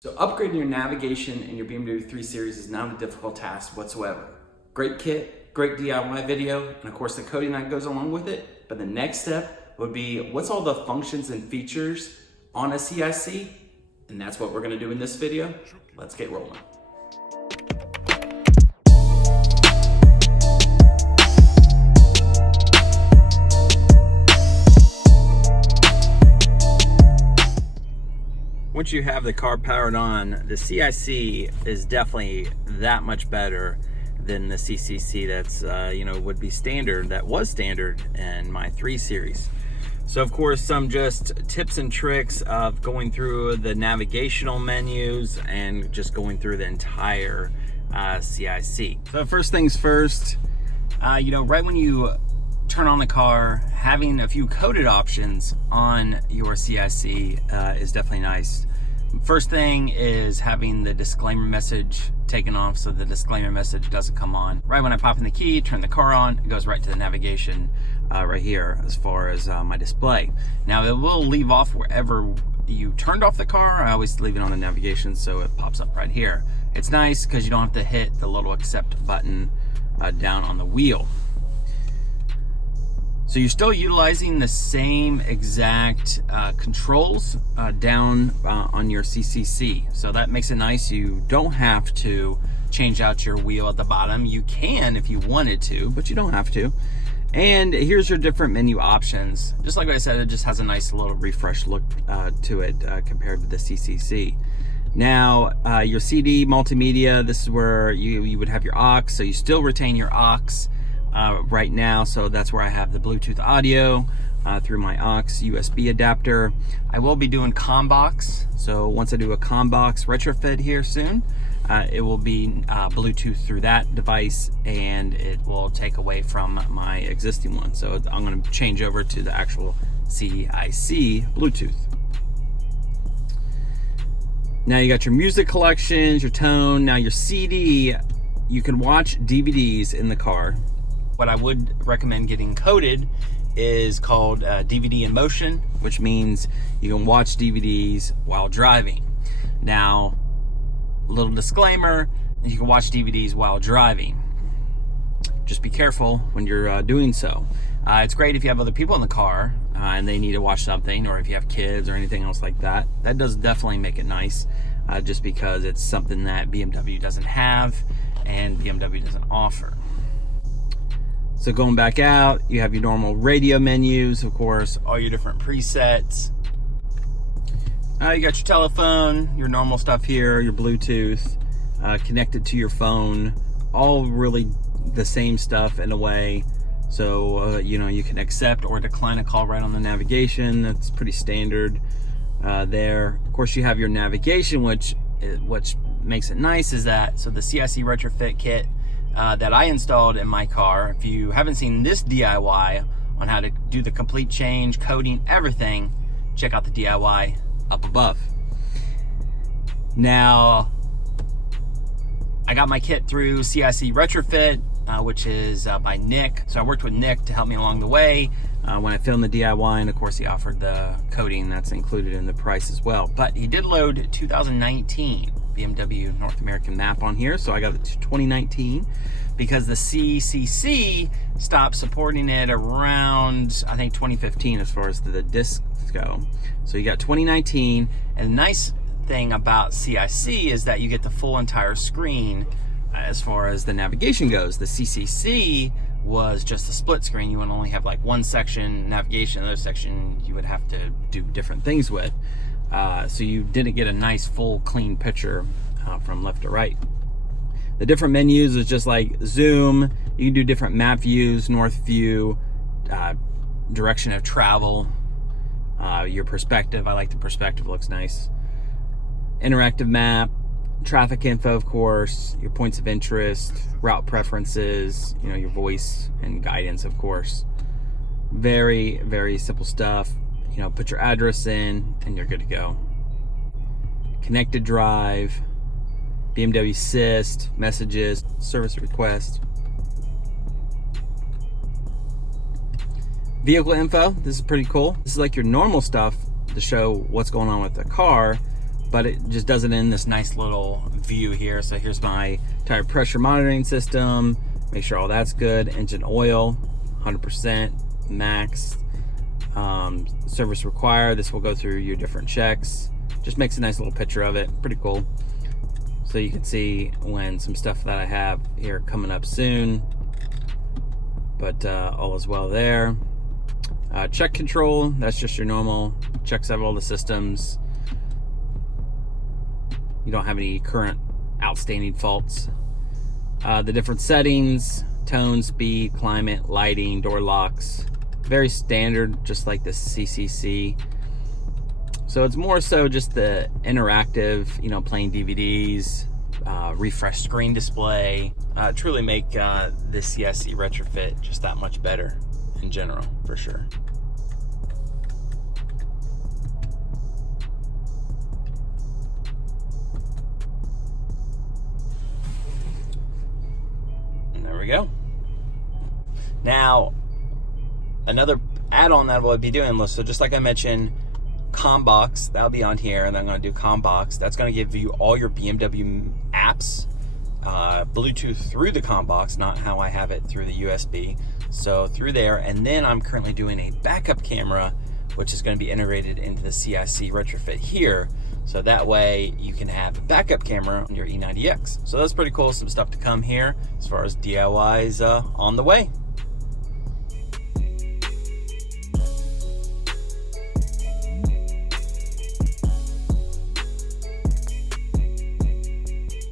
So upgrading your navigation in your BMW 3 Series is not a difficult task whatsoever. Great kit, great DIY video, and of course the coding that goes along with it. But the next step would be what's all the functions and features on a CIC? And that's what we're gonna do in this video. Let's get rolling. Once you have the car powered on, the CIC is definitely that much better than the CCC that's, would be standard, that was standard in my 3 Series. So of course, some just tips and tricks of going through the navigational menus and just going through the entire CIC. So first things first, right when you turn on the car, having a few coded options on your CIC is definitely nice. First thing is having the disclaimer message taken off so the disclaimer message doesn't come on. Right when I pop in the key, turn the car on, it goes right to the navigation right here as far as my display. Now it will leave off wherever you turned off the car. I always leave it on the navigation so it pops up right here. It's nice because you don't have to hit the little accept button down on the wheel. So you're still utilizing the same exact controls down on your CCC. So that makes it nice. You don't have to change out your wheel at the bottom. You can if you wanted to, but you don't have to. And here's your different menu options. Just like I said, it just has a nice little refresh look to it compared to the CCC. Now, your CD multimedia, this is where you would have your aux. So you still retain your aux. Right now, so that's where I have the Bluetooth audio through my aux USB adapter. I will be doing ComBox, so once I do a ComBox retrofit here soon, it will be Bluetooth through that device, and it will take away from my existing one. So I'm going to change over to the actual CIC Bluetooth. Now you got your music collections, your tone. Now your CD, you can watch DVDs in the car. What I would recommend getting coded is called DVD in motion, which means you can watch DVDs while driving. Now, a little disclaimer, you can watch DVDs while driving. Just be careful when you're doing so. It's great if you have other people in the car and they need to watch something, or if you have kids or anything else like that. That does definitely make it nice, just because it's something that BMW doesn't have and BMW doesn't offer. So going back out, you have your normal radio menus, of course, all your different presets. You got your telephone, your normal stuff here, your Bluetooth, connected to your phone, all really the same stuff in a way. So, you can accept or decline a call right on the navigation. That's pretty standard there. Of course, you have your navigation, which makes it nice is that, so the CIC Retrofit kit, that I installed in my car. If you haven't seen this DIY on how to do the complete change, coding, everything, check out the DIY up above. Now, I got my kit through CIC Retrofit, which is by Nick. So I worked with Nick to help me along the way when I filmed the DIY, and of course he offered the coding that's included in the price as well. But he did load 2019 BMW North American map on here, so I got the 2019 because the CCC stopped supporting it around, I think, 2015 as far as the discs go. So you got 2019, and the nice thing about CIC is that you get the full entire screen as far as the navigation goes. The CCC was just a split screen. You would only have like one section navigation, another section you would have to do different things with. So you didn't get a nice full clean picture from left to right. The different menus is just like zoom. You can do different map views, north view, direction of travel, your perspective. I like the perspective, looks nice. Interactive map, traffic info, of course, your points of interest, route preferences, your voice and guidance, of course. Very, very simple stuff. Put your address in and you're good to go. ConnectedDrive, BMW Assist, messages, service request. Vehicle info, this is pretty cool. This is like your normal stuff to show what's going on with the car, but it just does it in this nice little view here. So here's my tire pressure monitoring system. Make sure all that's good. Engine oil, 100% max. Service required. This will go through your different checks. Just makes a nice little picture of it. Pretty cool. So you can see when some stuff that I have here coming up soon. But all is well there. Check control, that's just your normal. Checks out all the systems. You don't have any current outstanding faults. The different settings, tone, speed, climate, lighting, door locks. Very standard, just like the CCC. So it's more so just the interactive, you know, playing DVDs, refresh screen display. Truly make this CIC Retrofit just that much better in general, for sure. And there we go. Now, another add-on that we'll be doing, so just like I mentioned, ComBox, that'll be on here, and I'm going to do ComBox. That's going to give you all your BMW apps, Bluetooth through the ComBox, not how I have it through the USB. So through there, and then I'm currently doing a backup camera, which is going to be integrated into the CIC Retrofit here. So that way you can have a backup camera on your E90X. So that's pretty cool. Some stuff to come here as far as DIYs on the way.